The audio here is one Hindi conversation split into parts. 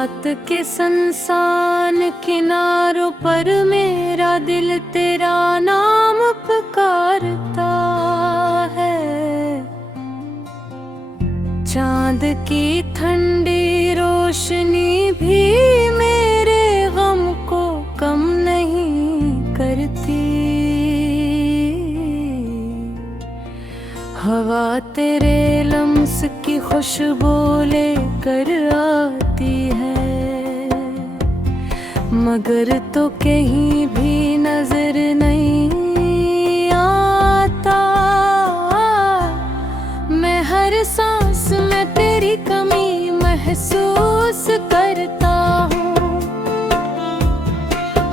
रात के संसान किनारों पर मेरा दिल तेरा नाम पुकारता है। चांद की ठंडी रोशनी भी मेरे गम को कम नहीं करती। हवा तेरे लम्स की खुशबू लेकर आती है, मगर तो कहीं भी नजर नहीं आता। मैं हर सांस में तेरी कमी महसूस करता हूँ,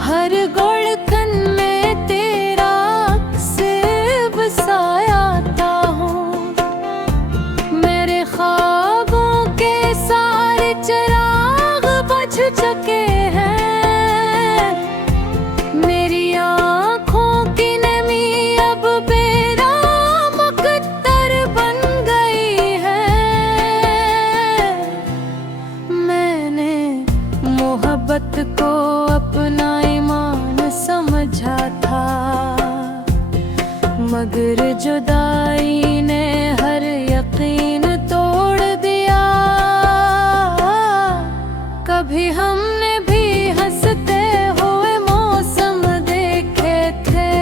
हर धड़कन में तेरा अक्स बसाता हूँ। मेरे ख्वाबों के सारे चिराग बुझ चुके हैं, मेरी आँखों की नमी अब बेराम मुकद्दर बन गई है। मैंने मोहब्बत को अपना ईमान समझा था, मगर जुदाई ने हर यकीन तोड़ दिया। कभी हमने भी हंसते हुए मौसम देखे थे,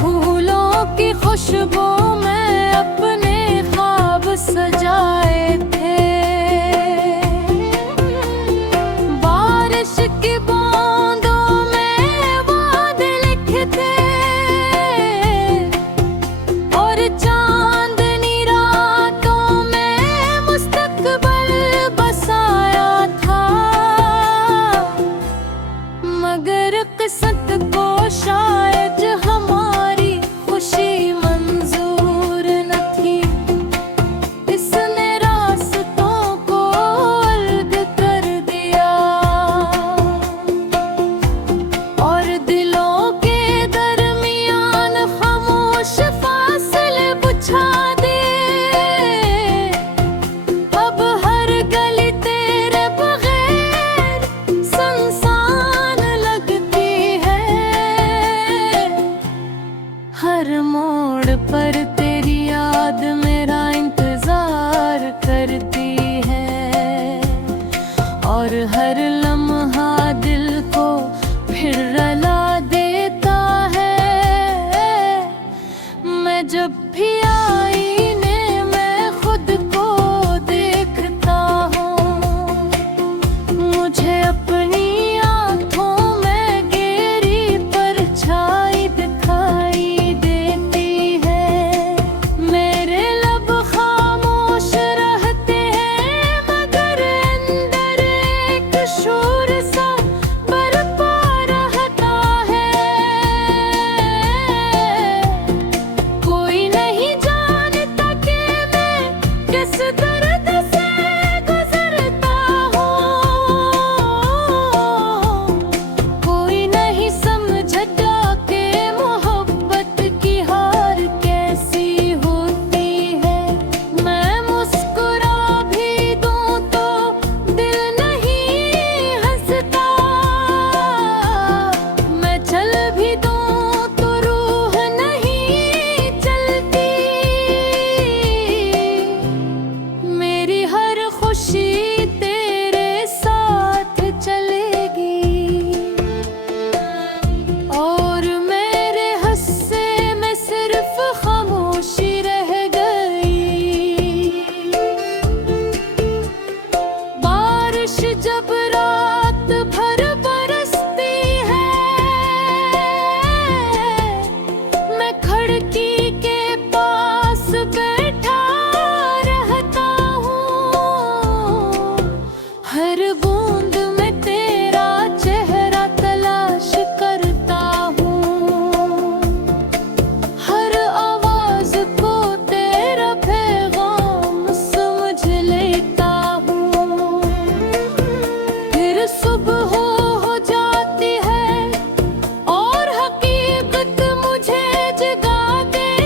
फूलों की खुशबू में अपने ख्वाब सजाए थे। बारिश की बूंदों में वादे लिखे और चांदनी रातों में मुस्तकबिल बसाया था, मगर किस्मत को शायद हमारी खुशी मंजूर न थी। इसने रास्तों को अलग कर दिया और दिलों के दरमियान खामोश फासले बुझा दिए। अब हर गली तेरे बगैर सुनसान लगती है, हर मोड़ पर तेरी याद मेरा इंतजार करती है, और हर लम्हा दिल को फिर रुला देता है। मैं जब भी आईने में खुद को देखता हूँ, मुझे अपनी आँखों में गहरी परछाई दिखाई देती है। मेरे लब खामोश रहते हैं, मगर अंदर एक शोर सा बरपा रहता है। कोई नहीं जानता कि मैं किस दर्द से गुजरता हूँ, कोई नहीं समझता कि मोहब्बत की हार कैसी होती है। मैं मुस्कुरा भी दूँ तो दिल नहीं हंसता, मैं चल भी दूँ तो रूह नहीं चलती। मेरी हर खुशी तेरे साथ चलेगी, और मेरे हस्से में सिर्फ खामोशी रह गई। बारिश जब रात भर बरसती है, मैं खिड़की के पास बैठा रहता हूँ, हर बूंद में तेरा चेहरा तलाश करता हूँ, हर आवाज को तेरा पैगाम समझ लेता हूँ। फिर सुबह हो जाती है और हकीकत मुझे जगा दे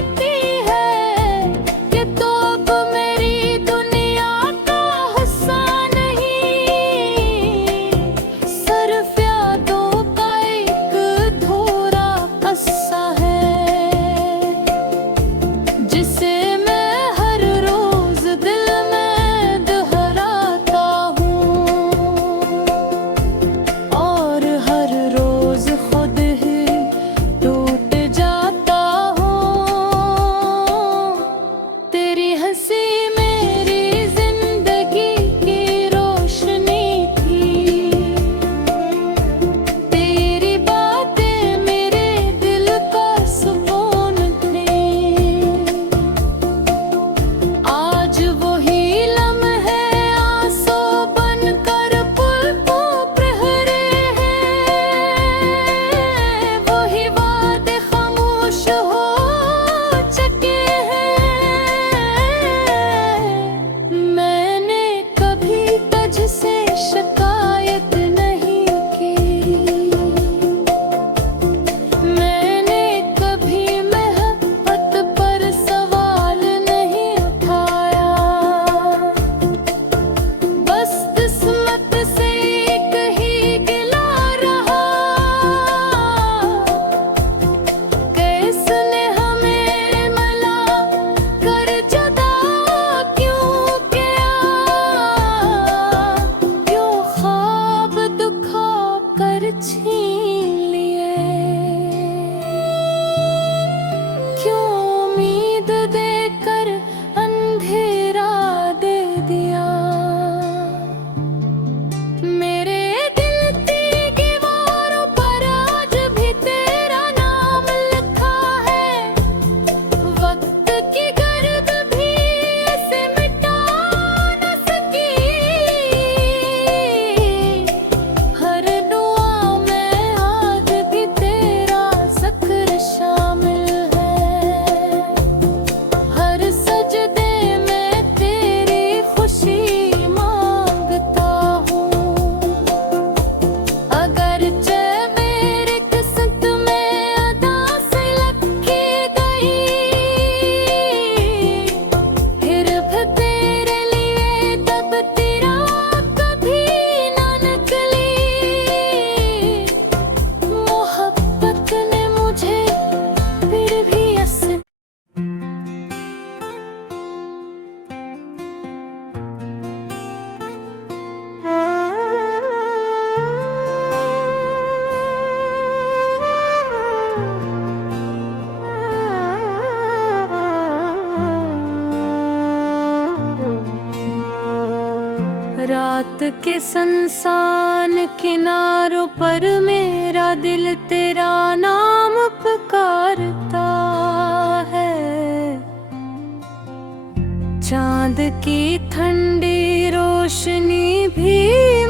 रात के संसान किनारों पर मेरा दिल तेरा नाम पुकारता है। चांद की ठंडी रोशनी भी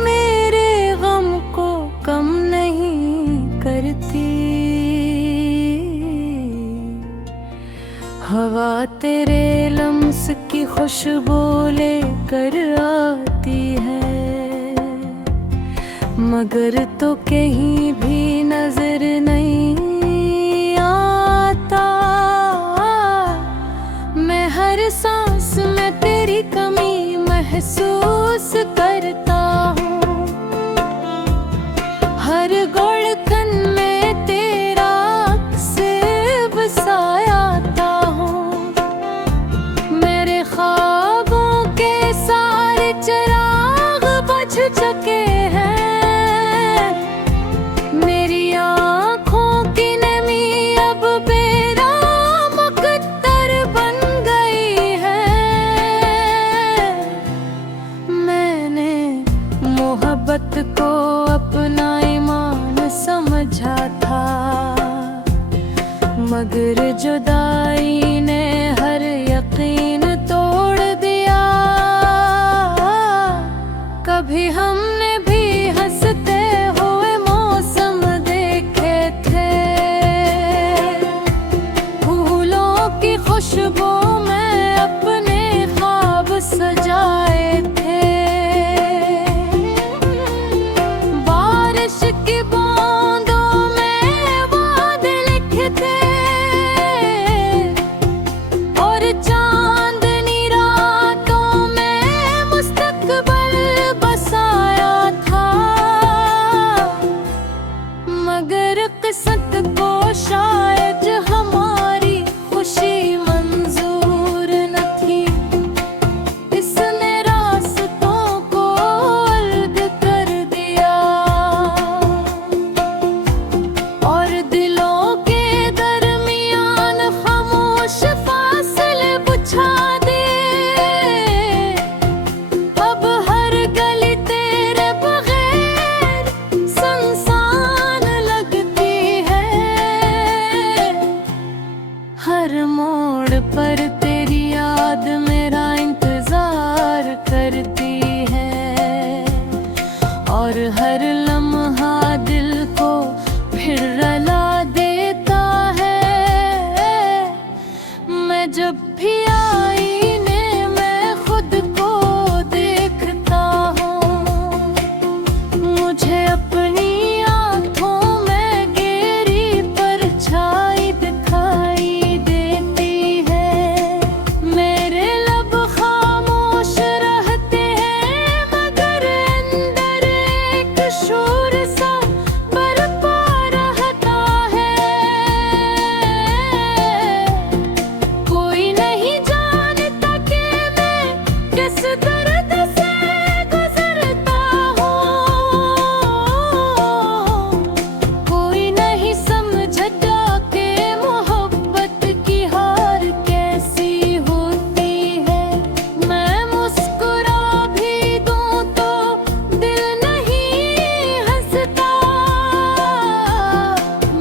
मेरे गम को कम नहीं करती। हवा तेरे लम्स की खुशबू लेकर आती है, मगर तो कहीं भी नजर नहीं आता। मैं हर सांस में तेरी कमी महसूस करता हूँ, हर धड़कन में तेरा अक्स बसाता हूँ। मेरे ख्वाबों के सारे चिराग बुझ चुके हैं, मेरी आँखों की नमी अब बेराम मुकद्दर बन गई है। मैंने मोहब्बत को अपना ईमान समझा था, मगर जुदाई ने हर यकीन तोड़ दिया। कभी हमने भी हंसते हुए मौसम देखे थे, फूलों की खुशबू में अपने ख्वाब सजाए थे। बारिश की बूंदों में वादे लिखते और चांदनी रातों में मुस्तकबिल बसाया था, मगर किस्मत को शायद हमारी खुशी मंजूर न थी। इसने रास्तों को अलग कर दिया और दिलों के दरमियान खामोश फासले बुझा दे। अब हर गली तेरे बगैर सुनसान लगती है, हर मोड़ पर तेरी याद मेरा इंतजार करती है, और हर लम्हा दिल को फिर रुला देता है। मैं जब भी आईने में खुद को देखता हूँ, मुझे अपनी आँखों में गहरी परछाई दिखाई देती है। मेरे लब खामोश रहते हैं, मगर अंदर एक शोर सा बरपा रहता है। कोई नहीं जानता कि मैं किस दर्द से गुजरता हूँ, कोई नहीं समझता कि मोहब्बत की हार कैसी होती है। मैं मुस्कुरा भी दूँ तो दिल नहीं हंसता,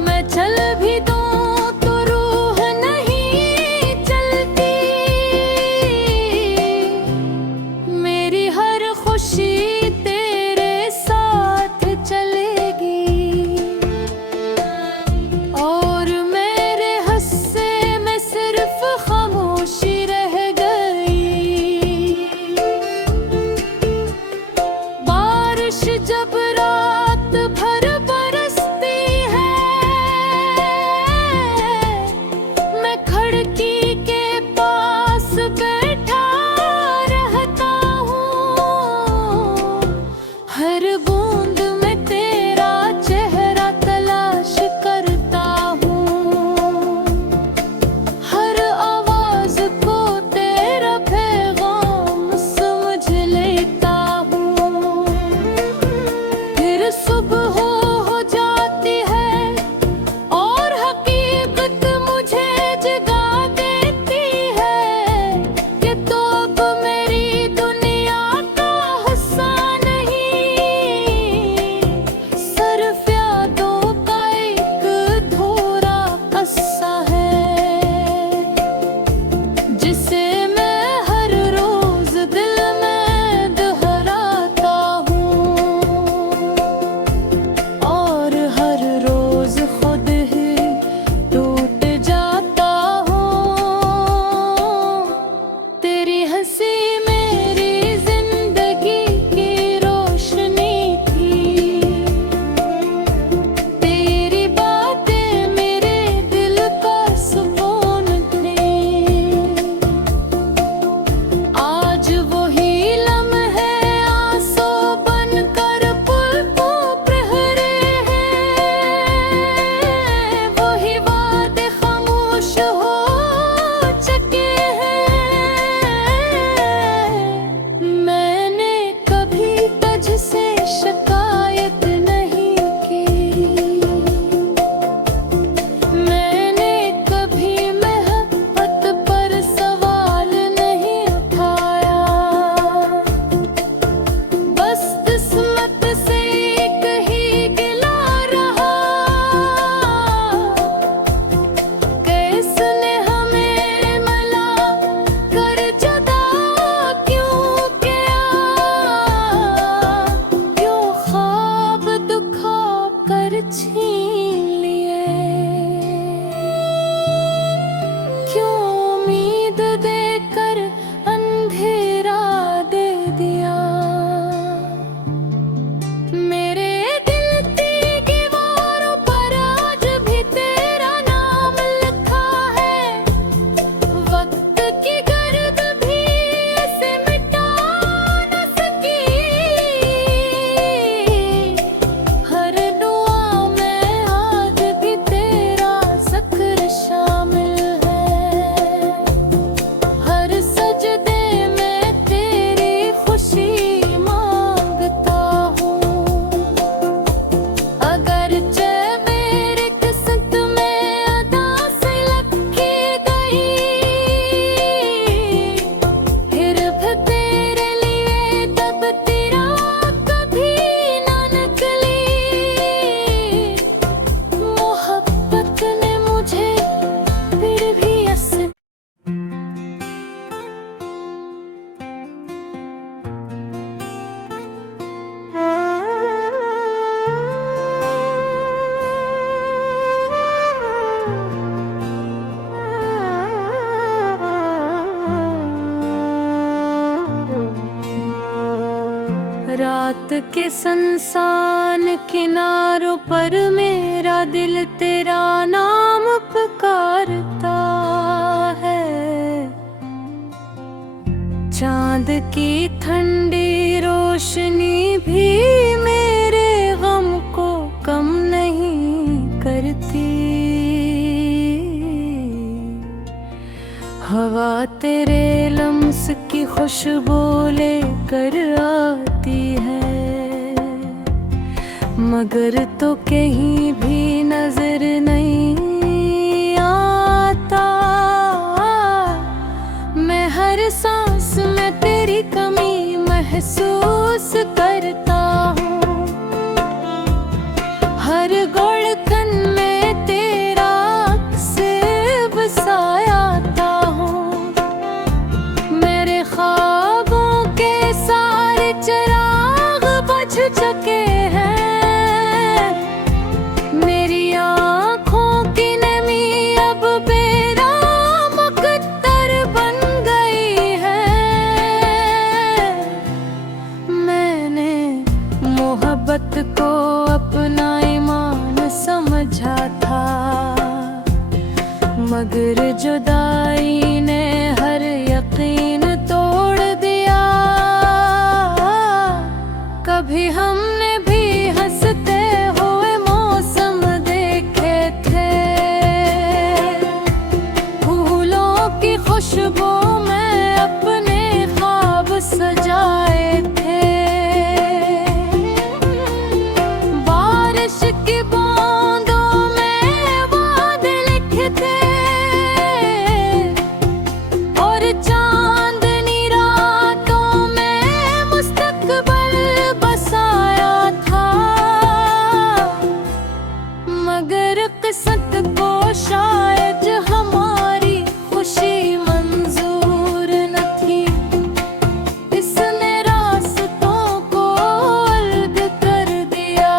मैं चल भी दूँ तो रूह नहीं चलती। मेरी हर खुशी तेरे साथ चलेगी, और मेरे हस्से में सिर्फ खामोशी रह गई। बारिश जब रात भर बरसती है, मैं खिड़की के पास बैठा रहता हूँ, हर बूंद में तेरा चेहरा तलाश करता हूँ, हर आवाज को तेरा पैगाम समझ लेता हूँ। फिर सुबह हो जाती है और हकीकत मुझे जगा दे रात के संसान किनारों पर मेरा दिल तेरा नाम पुकारता है। चांद की ठंडी रोशनी भी मेरे गम को कम नहीं करती। हवा तेरे लम्स की खुशबू लेकर आती है, मगर तो कहीं भी नजर नहीं आता। मैं हर सांस में तेरी कमी महसूस करता हूँ, हर धड़कन में तेरा अक्स बसाता हूँ। मेरे ख्वाबों के सारे चिराग बुझ चुके हैं, मेरी आँखों की नमी अब बेराम मुकद्दर बन गई है। मैंने मोहब्बत को अपना ईमान समझा था, मगर जुदाई ने हर यकीन तोड़ दिया। कभी हमने भी हंसते हुए मौसम देखे थे, फूलों की खुशबू में अपने ख्वाब सजाए थे। बारिश की बूंदों में वादे लिखे और चांदनी रातों में मुस्तकबिल बसाया था, मगर किस्मत को शायद हमारी खुशी मंजूर न थी। इसने रास्तों को अलग कर दिया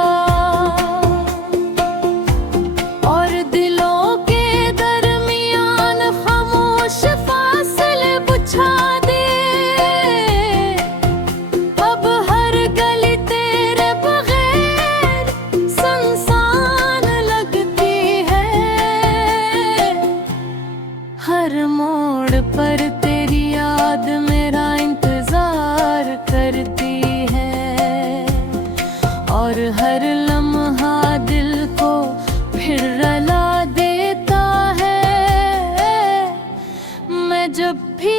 और दिलों के दरमियान खामोश फासले बुझा दिए। अब हर गली तेरे बगैर सुनसान लगती है, हर मोड़ पर तेरी याद मेरा इंतजार करती है, और हर लम्हा दिल को फिर रुला देता है। मैं जब भी